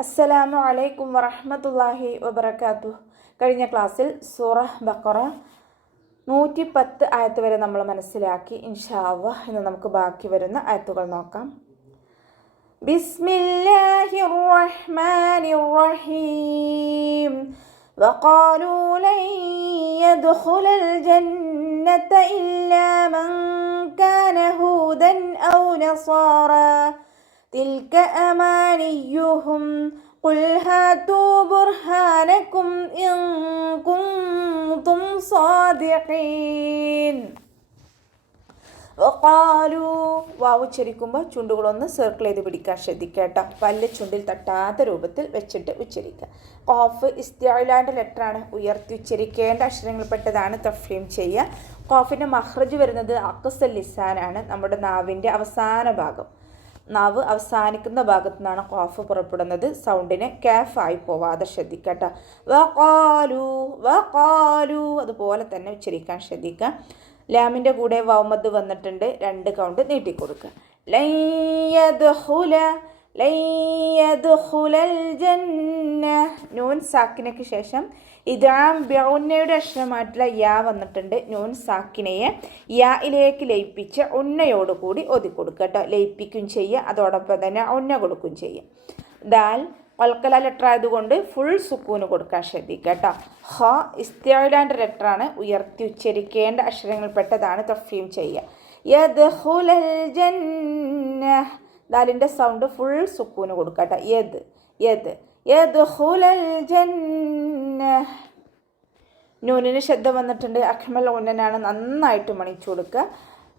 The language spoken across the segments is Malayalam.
അസ്സലാമു അലൈക്കും വറഹ്മത്തുള്ളാഹി വബറകാതുഹു. കഴിഞ്ഞ ക്ലാസ്സിൽ സൂറ ബഖറ 110 ആയത്ത് വരെ നമ്മൾ മനസ്സിലാക്കി. ഇൻഷാ അല്ലാഹ് ഇന്ന് നമുക്ക് ബാക്കി വരുന്ന ആയത്തുകൾ നോക്കാം. ബിസ്മില്ലാഹിർ റഹ്മാനിർ റഹീം. വഖാലൂ ലൻ യദ്ഖുലൽ ജന്നത ഇല്ലാ മൻ കാന ഹൂദൻ ഔ നസാറാ തിൽക അമാനിയ്യുഹും ഖുൽ ഹാതു ബുർഹാനകും ഇൻ കുൻതും സാദിഖീൻ. വഖാലു വാവ് ഉച്ചരിക്കുമ്പോൾ ചുണ്ടുകളൊന്ന് സർക്കിൾ ചെയ്ത് പിടിക്കാൻ ശ്രദ്ധിക്കുക കേട്ടോ. പല്ല് ചുണ്ടിൽ തട്ടാത്ത രൂപത്തിൽ വെച്ചിട്ട് ഉച്ചരിക്കുക. ഖാഫ് ഇസ്തിഅലാൻ്റെ ലെറ്ററാണ്, ഉയർത്തി ഉച്ചരിക്കേണ്ട അക്ഷരങ്ങളിൽപ്പെട്ടതാണ്. തഫ്ഹീം ചെയ്യുക. ഖാഫിൻ്റെ മഖ്റജ് വരുന്നത് അഖ്സൽ ലിസാനാണ്, നമ്മുടെ നാവിൻ്റെ അവസാന ഭാഗം. നാവ് അവസാനിക്കുന്ന ഭാഗത്തു നിന്നാണ് ഖാഫ് പുറപ്പെടുന്നത്. സൗണ്ടിന് കാഫായി പോവാതെ ശ്രദ്ധിക്കട്ടോ. വഖാലു വഖാലു അതുപോലെ തന്നെ ഉച്ചരിക്കാൻ ശ്രദ്ധിക്കുക. ലാമിൻ്റെ കൂടെ വൗമദ് വന്നിട്ടുണ്ട്, 2 കൗണ്ട് നീട്ടിക്കൊടുക്കുക. ലൻ യദ്ഖുല ലൻ യദ്ഖുലൽ ജന്ന. നൂൻ സാക്കിനയ്ക്ക് ശേഷം ഇദ്ഗാം ബിഉന്നയുടെ അക്ഷരമായിട്ടുള്ള യാ വന്നിട്ടുണ്ട്. നൂൻ സാക്കിനയെ യായിലേക്ക് ലയിപ്പിച്ച് ഉന്നയോടുകൂടി ഒതുക്കൊടുക്കുക കേട്ടോ. ലയിപ്പിക്കും ചെയ്യുക, അതോടൊപ്പം തന്നെ ഉന്ന കൊടുക്കുകയും ചെയ്യും. ദാൽ ഖൽഖല ലെറ്റർ ആയതുകൊണ്ട് ഫുൾ സുക്കൂന് കൊടുക്കാൻ ശ്രദ്ധിക്കുക കേട്ടോ. ഹ ഇസ്തിഅലാൻ്റെ ലെറ്ററാണ്, ഉയർത്തി ഉച്ചരിക്കേണ്ട അക്ഷരങ്ങളിൽപ്പെട്ടതാണ്. തഫ്ഹീം ചെയ്യുക. യദ്ഖുലൽ ജന്ന. ദാലിൻ്റെ സൗണ്ട് ഫുൾ സുക്കൂന് കൊടുക്കുക കേട്ടോ. യദ് യദ് യദ്ഖുലൽ ജന്ന. നൂനിന് ശ്രദ്ധ വന്നിട്ടുണ്ട്, അഖ്മൽ ഉന്നനാണ്, നന്നായിട്ട് മണിച്ചു കൊടുക്കുക.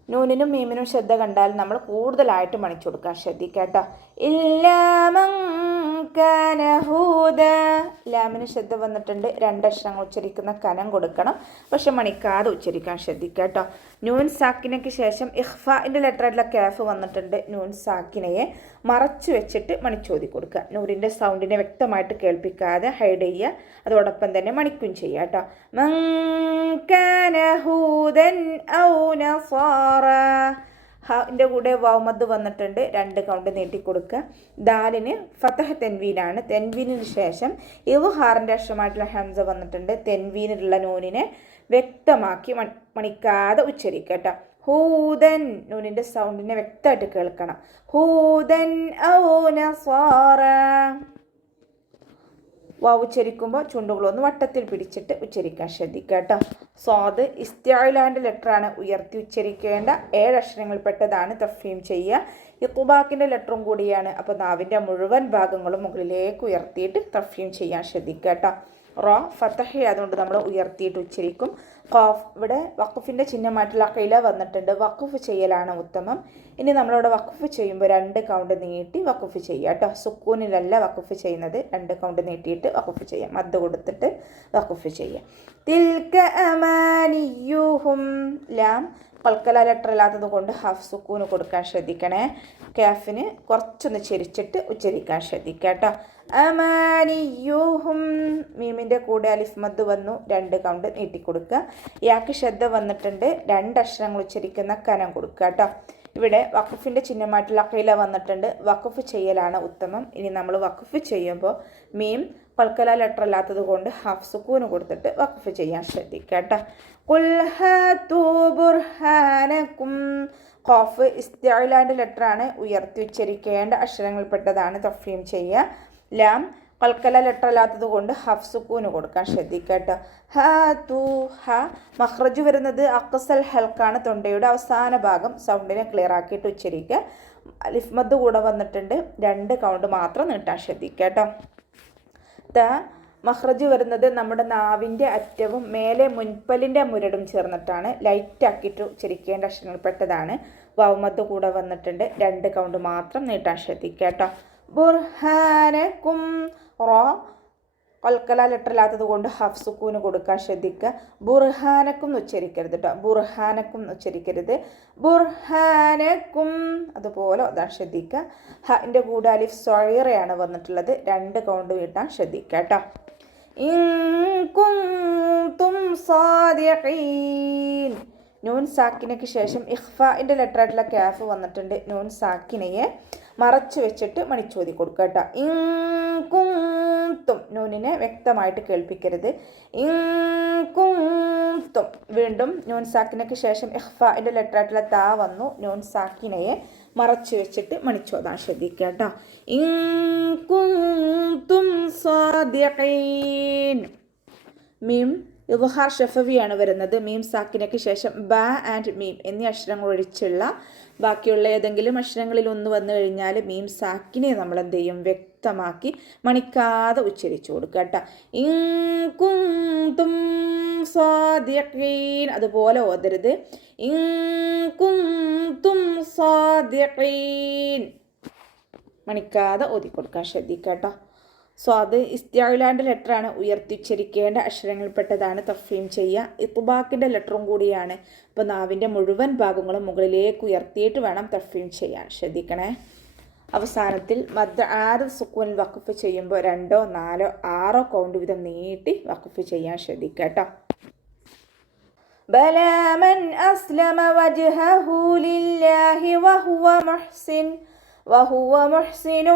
നൂനിനും മീമിനും ശ്രദ്ധ കണ്ടാൽ നമ്മൾ കൂടുതലായിട്ട് മണിച്ചു കൊടുക്കാൻ ശ്രദ്ധിക്കുക കേട്ടോ. ഇല്ലാ മൻ കാന ഹൂദ. ലാമിന് ശ്രദ്ധ വന്നിട്ടുണ്ട്, 2 അക്ഷരങ്ങൾ ഉച്ചരിക്കുന്ന കനം കൊടുക്കണം, പക്ഷെ മണിക്കാതെ ഉച്ചരിക്കാൻ ശ്രദ്ധിക്കുക കേട്ടോ. നൂൻ സാക്കിനയ്ക്ക് ശേഷം ഇഖ്ഫാൻ്റെ ലെറ്ററായിട്ടുള്ള കാഫ് വന്നിട്ടുണ്ട്. നൂൻ സാക്കിനയെ മറച്ചു വെച്ചിട്ട് മണിച്ചോതി കൊടുക്കുക. നൂറിൻ്റെ സൗണ്ടിനെ വ്യക്തമായിട്ട് കേൾപ്പിക്കാതെ ഹൈഡ് ചെയ്യുക, അതോടൊപ്പം തന്നെ മണിക്കും ചെയ്യുക കേട്ടോ. മൻ കാന ഹൂദൻ ഔ നസാറാ. ഹാൻ്റെ കൂടെ വൗമദ് വന്നിട്ടുണ്ട്, 2 കൗണ്ട് നീട്ടിക്കൊടുക്കുക. ദാലിന് ഫതഹ് തെൻവീനാണ്. തെൻവീനിന് ശേഷം ഇദ്ഹാറിൻ്റെ അക്ഷരമായിട്ടുള്ള ഹംസ വന്നിട്ടുണ്ട്. തെൻവീനിലുള്ള നൂനിനെ വ്യക്തമാക്കി മണിക്കാതെ ഉച്ചരിക്കുക കേട്ടോ. ഹൂദൻ. നൂനിൻ്റെ സൗണ്ടിനെ വ്യക്തമായിട്ട് കേൾക്കണം. ഹൂദൻ ഔ നസാറാ. വാവ് ഉച്ചരിക്കുമ്പോൾ ചുണ്ടുകളൊന്ന് വട്ടത്തിൽ പിടിച്ചിട്ട് ഉച്ചരിക്കാൻ ശ്രദ്ധിക്കുക കേട്ടോ. സ്വാദ് ഇസ്തിഅലാൻ്റെ ലെറ്ററാണ്, ഉയർത്തി ഉച്ചരിക്കേണ്ട 7 അക്ഷരങ്ങളിൽപ്പെട്ടതാണ്. തഫ്ഹീം ചെയ്യുക. ഇഖ്ബാക്കിൻ്റെ ലെറ്ററും കൂടിയാണ്, അപ്പോൾ നാവിൻ്റെ മുഴുവൻ ഭാഗങ്ങളും മുകളിലേക്ക് ഉയർത്തിയിട്ട് തഫ്ഹീം ചെയ്യാൻ ശ്രദ്ധിക്കുക കേട്ടോ. റോ ഫതഹ ആയതുകൊണ്ട് നമ്മൾ ഉയർത്തിയിട്ട് ഉച്ചരിക്കും. ഖാഫ് ഇവിടെ വഖഫിൻ്റെ ചിഹ്നമായിട്ടുള്ള ഖില വന്നിട്ടുണ്ട്, വഖഫ് ചെയ്യലാണ് ഉത്തമം. ഇനി നമ്മളിവിടെ വഖഫ് ചെയ്യുമ്പോൾ 2 കൗണ്ട് നീട്ടി വഖഫ് ചെയ്യുക കേട്ടോ. സുക്കൂനിലല്ല വഖഫ് ചെയ്യുന്നത്, 2 കൗണ്ട് നീട്ടിയിട്ട് വഖഫ് ചെയ്യാം. മദ് കൊടുത്തിട്ട് വഖഫ് ചെയ്യാം. തിൽക അമാനിയ്യുഹും. ലാം ഖൽഖല ലെറ്റർ അല്ലാത്തത് കൊണ്ട് ഹാഫ് സുക്കൂന് കൊടുക്കാൻ ശ്രദ്ധിക്കണേ. കാഫിന് കുറച്ചൊന്ന് ചെരിച്ചിട്ട് ഉച്ചരിക്കാൻ ശ്രദ്ധിക്കുക കേട്ടോ. അമാനിയ്യുഹും. മീമിൻ്റെ കൂടെ അലിഫ് മദ് വന്നു, 2 കൗണ്ട് നീട്ടിക്കൊടുക്കുക. യാക്ക് ശ്രദ്ധ വന്നിട്ടുണ്ട്, 2 അക്ഷരങ്ങൾ ഉച്ചരിക്കുന്ന കനം കൊടുക്കുക കേട്ടോ. ഇവിടെ വഖഫിൻ്റെ ചിഹ്നമായിട്ടുള്ള ഖില വന്നിട്ടുണ്ട്, വഖഫ് ചെയ്യലാണ് ഉത്തമം. ഇനി നമ്മൾ വഖഫ് ചെയ്യുമ്പോൾ മീം ഖൽഖല ലെറ്റർ അല്ലാത്തത് കൊണ്ട് ഹാഫ് സുക്കൂന് കൊടുത്തിട്ട് വഖഫ് ചെയ്യാൻ ശ്രദ്ധിക്കുക കേട്ടോ. ഖുൽ ഹാതു ബുർഹാനകും. ഖാഫ് ഇസ്തിഅലാൻ്റെ ലെറ്ററാണ്, ഉയർത്തി ഉച്ചരിക്കേണ്ട അക്ഷരങ്ങളിൽപ്പെട്ടതാണ്. തഫ്ഹീം ചെയ്യുക. ലാം ഖൽഖല ലെറ്റർ അല്ലാത്തത് കൊണ്ട് ഹഫ് സുക്കൂന് കൊടുക്കാൻ ശ്രദ്ധിക്കുക കേട്ടോ. ഹാതു. ഹ മഖ്റജ് വരുന്നത് അഖ്സൽ ഹൽക്കാണ്, തൊണ്ടയുടെ അവസാന ഭാഗം. സൗണ്ടിനെ ക്ലിയർ ആക്കിയിട്ട് ഉച്ചരിക്കുക. അലിഫ് മദ് കൂടെ വന്നിട്ടുണ്ട്, 2 കൗണ്ട് മാത്രം നീട്ടാൻ ശ്രദ്ധിക്കുക കേട്ടോ. മഖ്റജ് വരുന്നത് നമ്മുടെ നാവിൻ്റെ അറ്റവും മേലെ മുൻപല്ലിൻ്റെ മുരടും ചേർന്നിട്ടാണ്, ലൈറ്റ് ആക്കിയിട്ട് ഉച്ചരിക്കേണ്ട അക്ഷരങ്ങളിൽപ്പെട്ടതാണ്. വൗമദ് കൂടെ വന്നിട്ടുണ്ട്, 2 കൗണ്ട് മാത്രം നീട്ടാൻ ശ്രദ്ധിക്കുക കേട്ടോ. ബുർഹാനകും. റോ ഖൽഖല ലെറ്റർ അല്ലാത്തത് കൊണ്ട് ഹഫ് സുക്കൂന് കൊടുക്കാൻ ശ്രദ്ധിക്കുക. ബുർഹാനക്കും എന്ന് ഉച്ചരിക്കരുത് കേട്ടോ. ബുർഹാനക്കും എന്ന് ഉച്ചരിക്കരുത്, ബുർഹാനക്കും അതുപോലെ അതാണ് ശ്രദ്ധിക്കുക. ഹൻ്റെ കൂടെ അലിഫ് സ്വൈറയാണ് വന്നിട്ടുള്ളത്, 2 കൗണ്ട് വീട്ടാൻ ശ്രദ്ധിക്കുക കേട്ടോ. ഇൻ കുൻതും സാദിഖീൻ. നൂൻ സാക്കിനയ്ക്ക് ശേഷം ഇഖ്ഫാൻ്റെ ലെറ്ററായിട്ടുള്ള കാഫ് വന്നിട്ടുണ്ട്. നൂൻ സാക്കിനയെ മറച്ചു വെച്ചിട്ട് മണിച്ചോതി കൊടുക്കുക കേട്ടോ. ഇൻകുന്തും, നൂനിനെ വ്യക്തമായിട്ട് കേൾപ്പിക്കരുത്. ഇൻകുന്തും. വീണ്ടും നൂൻ സാക്കിനയ്ക്ക് ശേഷം ഇഖ്ഫാഇന്റെ ലെറ്റർ ആയിട്ടുള്ള താ വന്നു. നൂൻ സാക്കിനയെ മറച്ചു വെച്ചിട്ട് മണിച്ചോതാൻ ശ്രദ്ധിക്കുക കേട്ടോ. ഇൻകുന്തും സാദിഖീൻ. മീം ഇദ്ഹാർ ഷഫവിയാണ് വരുന്നത്. മീം സാക്കിനയ്ക്ക് ശേഷം ബ ആൻഡ് മീം എന്നീ അക്ഷരങ്ങൾ ഒഴിച്ചുള്ള ബാക്കിയുള്ള ഏതെങ്കിലും അക്ഷരങ്ങളിൽ ഒന്ന് വന്നു കഴിഞ്ഞാൽ മീം സാക്കിനെ നമ്മൾ എന്ത് ചെയ്യും, വ്യക്തമാക്കി മണിക്കാതെ ഉച്ചരിച്ചു കൊടുക്കുക കേട്ടോ. ഇൻകുന്തും സാദിഖീൻ. അതുപോലെ ഓതരുത്. ഇൻകുന്തും സാദിഖീൻ. മണിക്കാതെ ഓതി കൊടുക്കാൻ ശ്രദ്ധിക്കുക കേട്ടോ. സ്വാദ് ഇസ്തിഅലാന്റെ ലെറ്ററാണ്, ഉയർത്തിച്ചരിക്കേണ്ട അക്ഷരങ്ങളിൽപ്പെട്ടതാണ്. തഫ്ഹീം ചെയ്യുക. ഇത്ബാക്കിൻ്റെ ലെറ്ററും കൂടിയാണ്. അപ്പോൾ നാവിൻ്റെ മുഴുവൻ ഭാഗങ്ങളും മുകളിലേക്ക് ഉയർത്തിയിട്ട് വേണം തഫ്ഹീം ചെയ്യാൻ. ശ്രദ്ധിക്കണേ. അവസാനത്തിൽ മദ് ആറ് സുക്കൂനിൽ വഖഫ് ചെയ്യുമ്പോൾ 2, 4, 6 കൗണ്ട് വീതം നീട്ടി വഖഫ് ചെയ്യാൻ ശ്രദ്ധിക്കുക കേട്ടോ. ബലാ മൻ അസ്ലമ വജ്ഹഹു ലില്ലാഹി വഹുവ മുഹ്സിൻ وهو محسن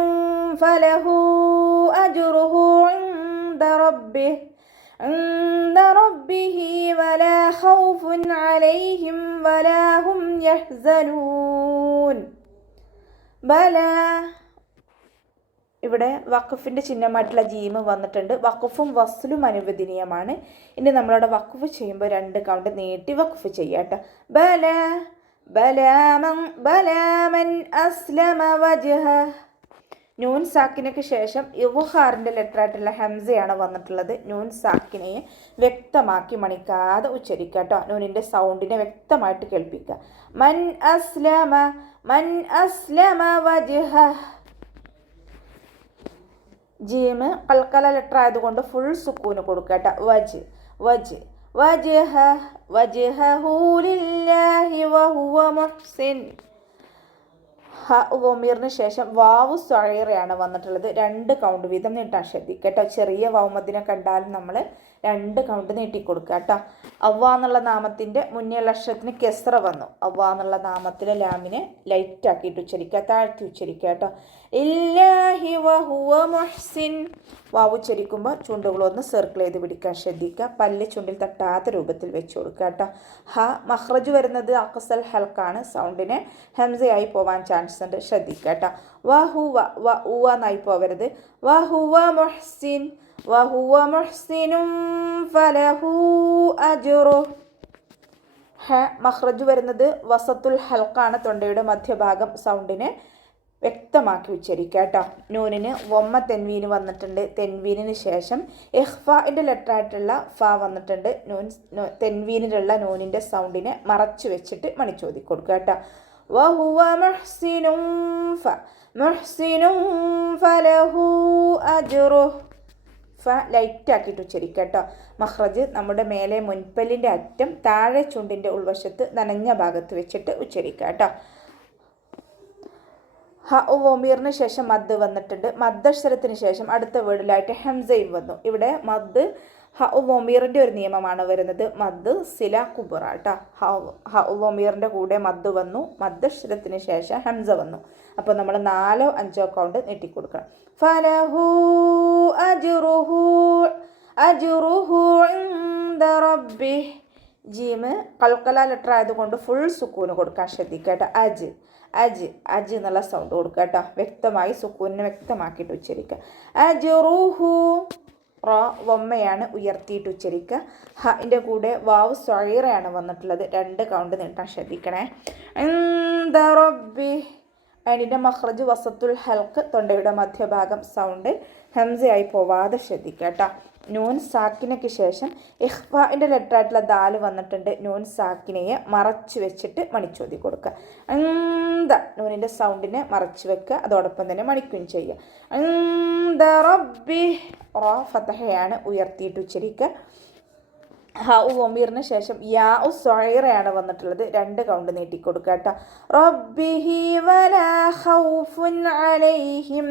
فله أجره عند ربه ولا خوف عليهم ولا هم يحزنون. بلى ഇവിടെ വഖഫിൻ്റെ ചിഹ്നമായിട്ടുള്ള ജീമ് വന്നിട്ടുണ്ട്. വഖഫും വസ്ലും അനുവദനീയമാണ്. ഇനി നമ്മളവിടെ വഖഫ് ചെയ്യുമ്പോൾ 2 കൗണ്ട് നീട്ടി വഖഫ് ചെയ്യാം കേട്ടോ. ബലാ മൻ അസ്ലമ വജ്ഹ. നൂൻ സാക്കിനയ്ക്ക് ശേഷം ഇദ്ഹാറിൻ്റെ ലെറ്ററായിട്ടുള്ള ഹംസയാണ് വന്നിട്ടുള്ളത്. നൂൻ സാക്കിനയെ വ്യക്തമാക്കി മണിക്കാതെ ഉച്ചരിക്കുക കേട്ടോ. നൂനിൻ്റെ സൗണ്ടിനെ വ്യക്തമായിട്ട് കേൾപ്പിക്കുക. മൻ അസ്ലമ വജ്ഹ. ജീമ് കൽക്കല ലെറ്റർ ആയതുകൊണ്ട് ഫുൾ സുക്കൂന് കൊടുക്കുക കേട്ടോ. വജ്ഹഹു ലില്ലാഹി വഹുവ മുഹ്സിൻ. വമീറിന് ശേഷം വാവു സ്വഗീറയാണ് വന്നിട്ടുള്ളത്. 2 കൗണ്ട് വീതം നീട്ടാൻ ശ്രദ്ധിക്കുക കേട്ടോ. ചെറിയ വൗമദിനെ കണ്ടാലും നമ്മൾ 2 കൗണ്ട് നീട്ടിക്കൊടുക്കുക കേട്ടോ. അവ്വ എന്നുള്ള നാമത്തിൻ്റെ മുന്നേയുള്ള അക്ഷരത്തിന് കെസ്റ വന്നു. അവ്വ എന്നുള്ള നാമത്തിലെ ലാമിനെ ലൈറ്റാക്കിയിട്ട് ഉച്ചരിക്കുക, താഴ്ത്തി ഉച്ചരിക്കുക കേട്ടോ. ഇല്ലാഹി വഹുവ മുഹ്സിൻ. വാവ് ഉച്ചരിക്കുമ്പോൾ ചുണ്ടുകളൊന്ന് സർക്കിൾ ചെയ്ത് പിടിക്കാൻ ശ്രദ്ധിക്കുക. പല്ല് ചുണ്ടിൽ തട്ടാത്ത രൂപത്തിൽ വെച്ച് കൊടുക്കുക കേട്ടോ. ഹ മഖ്റജ് വരുന്നത് അഖ്സൽ ഹൽക്കാണ്. സൗണ്ടിന് ഹംസയായി പോവാൻ ചാൻസ് ഉണ്ട്, ശ്രദ്ധിക്കുക കേട്ടോ. വഹുവ എന്നായി പോവരുത്. വഹുവ മുഹ്സിനും ഫലഹു അജ്റു. ഹ മഖ്റജ് വരുന്നത് വസത്തുൽ ഹൽക്കാണ്. തൊണ്ടയുടെ മധ്യഭാഗം. സൗണ്ടിന് വ്യക്തമാക്കി ഉച്ചരിക്കുക കേട്ടോ. നൂനിന് വമ്മ തെൻവീന് വന്നിട്ടുണ്ട്. തെൻവീനിന് ശേഷം ഇഖ്ഫാഇൻ്റെ ലെറ്ററായിട്ടുള്ള ഫ വന്നിട്ടുണ്ട്. തെൻവീനിലുള്ള നൂനിൻ്റെ സൗണ്ടിനെ മറച്ചു വെച്ചിട്ട് മണിച്ചോതി കൊടുക്കുക കേട്ടോ. വഹുവ മുഹ്സിനും ഫലഹു അജ്റു. ഫ ലൈറ്റാക്കിയിട്ട് ഉച്ചരിക്കുക കേട്ടോ. മഖ്റജ് നമ്മുടെ മേലെ മുൻപല്ലിൻ്റെ അറ്റം താഴെ ചുണ്ടിൻ്റെ ഉൾവശത്ത് നനഞ്ഞ ഭാഗത്ത് വെച്ചിട്ട് ഉച്ചരിക്കുക കേട്ടോ. ഹ വമീറിന് ശേഷം മദ് വന്നിട്ടുണ്ട്. മദ്ദക്ഷരത്തിന് ശേഷം അടുത്ത വേർഡിലായിട്ട് ഹംസയും വന്നു. ഇവിടെ മദ് ഹ വമീറിൻ്റെ ഒരു നിയമമാണ് വരുന്നത്. മദ് സില കുബറ കേട്ടോ. ഹ വമീറിൻ്റെ കൂടെ മദ് വന്നു. മദ്ദക്ഷരത്തിന് ശേഷം ഹംസ വന്നു. അപ്പോൾ നമ്മൾ 4, 5 കൗണ്ട് നീട്ടിക്കൊടുക്കണം. ഫലഹു അജ്റുഹു ഇൻദ റബ്ബിഹ്. ജീമ് കൽക്കല ലെറ്റർ ആയതുകൊണ്ട് ഫുൾ സുക്കൂന് കൊടുക്കാൻ ശ്രദ്ധിക്കുക കേട്ടോ. അജ് എന്നുള്ള സൗണ്ട് കൊടുക്കുക കേട്ടോ. വ്യക്തമായി സുക്കൂനിനെ വ്യക്തമാക്കിയിട്ട് ഉച്ചരിക്കുക. അജ്റുഹു. വമ്മയാണ്, ഉയർത്തിയിട്ട് ഉച്ചരിക്കുക. ഹൻ്റെ കൂടെ വാവ് സ്വഗീറയാണ് വന്നിട്ടുള്ളത്. 2 കൗണ്ട് നീട്ടാൻ ശ്രദ്ധിക്കണേ. ഇൻദ റബ്ബിഹ്. അതിൻ്റെ മഖ്റജ് വസത്തുൽ ഹൽക്ക്. തൊണ്ടയുടെ മധ്യഭാഗം. സൗണ്ട് ഹംസയായി പോവാതെ ശ്രദ്ധിക്കുക കേട്ടോ. നൂൻ സാക്കിനയ്ക്ക് ശേഷം ഇഖ്ഫാഇൻ്റെ ലെറ്ററായിട്ടുള്ള ദാല് വന്നിട്ടുണ്ട്. നൂൻ സാക്കിനയെ മറച്ചു വെച്ചിട്ട് മണിച്ചോതി കൊടുക്കുക. നൂനിൻ്റെ സൗണ്ടിനെ മറച്ചു വെക്കുക. അതോടൊപ്പം തന്നെ മണിക്കുകയും ചെയ്യുക. ഇൻദ റബ്ബിഹ്. ഫതഹയാണ്, ഉയർത്തിയിട്ട് ഉച്ചരിക്കുക. ഹ വമീറിന് ശേഷം യാ സ്വഗീറയാണ് വന്നിട്ടുള്ളത്. 2 കൗണ്ട് നീട്ടിക്കൊടുക്കുക കേട്ടോ. റബ്ബിഹി വലാ ഖൗഫുൻ അലൈഹിം.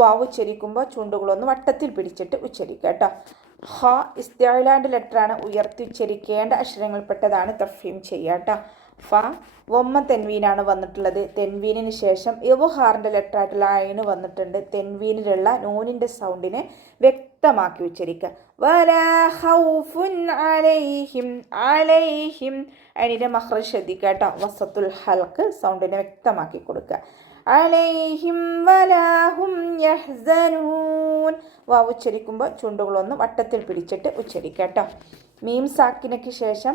വാവ് ഉച്ചരിക്കുമ്പോൾ ചുണ്ടുകളൊന്ന് വട്ടത്തിൽ പിടിച്ചിട്ട് ഉച്ചരിക്കുക കേട്ടോ. ഹ ഇസ്തിഅലാൻ്റെ ലെറ്ററാണ്, ഉയർത്തി ഉച്ചരിക്കേണ്ട അക്ഷരങ്ങളിൽപ്പെട്ടതാണ്. തഫ്ഹീം ചെയ്യുക കേട്ടോ. ഫ വൊമ്മ തെൻവീനാണ് വന്നിട്ടുള്ളത്. തെൻവീനിന് ശേഷം ഇവഹാറിൻ്റെ ലെറ്റർ ആയിട്ടുള്ള അയിന് വന്നിട്ടുണ്ട്. തെൻവീനിലുള്ള നൂനിൻ്റെ സൗണ്ടിനെ വ്യക്തമാക്കി ഉച്ചരിക്കുക. വലാ ഖൗഫുൻ അലൈഹിം അലൈഹിം അതിൻ്റെ മഖ്റജ് ശ്രദ്ധിക്കുക കേട്ടോ. വസത്തുൽ ഹൽക്ക് സൗണ്ടിനെ വ്യക്തമാക്കി കൊടുക്കുക. അലൈഹിം വലാഹും യഹ്സനൂൻ. വാവ് ഉച്ചരിക്കുമ്പോൾ ചുണ്ടുകളൊന്ന് വട്ടത്തിൽ പിടിച്ചിട്ട് ഉച്ചരിക്കുക കേട്ടോ. മീം സാക്കിനയ്ക്ക് ശേഷം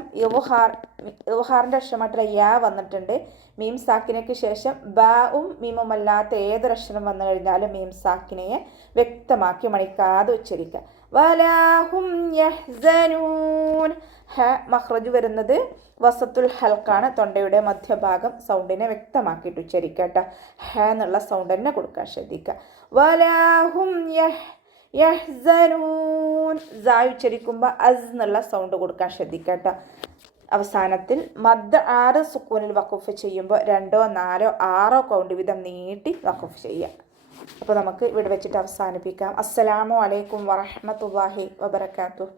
ഇവഹാറിൻ്റെ അക്ഷരമായിട്ടുള്ള യാ വന്നിട്ടുണ്ട്. മീം സാക്കിനയ്ക്ക് ശേഷം ബാവും മീമും അല്ലാത്ത ഏതൊരക്ഷരം വന്നു കഴിഞ്ഞാലും മീം സാക്കിനയെ വ്യക്തമാക്കി മണിക്കാതെ ഉച്ചരിക്കുക. വലാഹും യഹ്സനൂൻ. ഹ മഖ്റജ് വരുന്നത് വസത്തുൽ ഹൽക്കാണ്. തൊണ്ടയുടെ മധ്യഭാഗം സൗണ്ടിനെ വ്യക്തമാക്കിയിട്ട് ഉച്ചരിക്കുക കേട്ടോ. ഹ എന്നുള്ള സൗണ്ട് തന്നെ കൊടുക്കാൻ ശ്രദ്ധിക്കുക. വലാഹും യഹ്സനൂൻ. സായ് ഉച്ചരിക്കുമ്പോൾ അസ് എന്നുള്ള സൗണ്ട് കൊടുക്കാൻ ശ്രദ്ധിക്കുക കേട്ടോ. അവസാനത്തിൽ മദ് 6 സുക്കൂനിൽ വഖഫ് ചെയ്യുമ്പോൾ 2, 4, 6 കൗണ്ട് വീതം നീട്ടി വഖഫ് ചെയ്യുക. അപ്പോൾ നമുക്ക് ഇവിടെ വെച്ചിട്ട് അവസാനിപ്പിക്കാം. അസ്സലാമു അലൈക്കും വറഹ്മത്തുള്ളാഹി വബറകാതുഹു.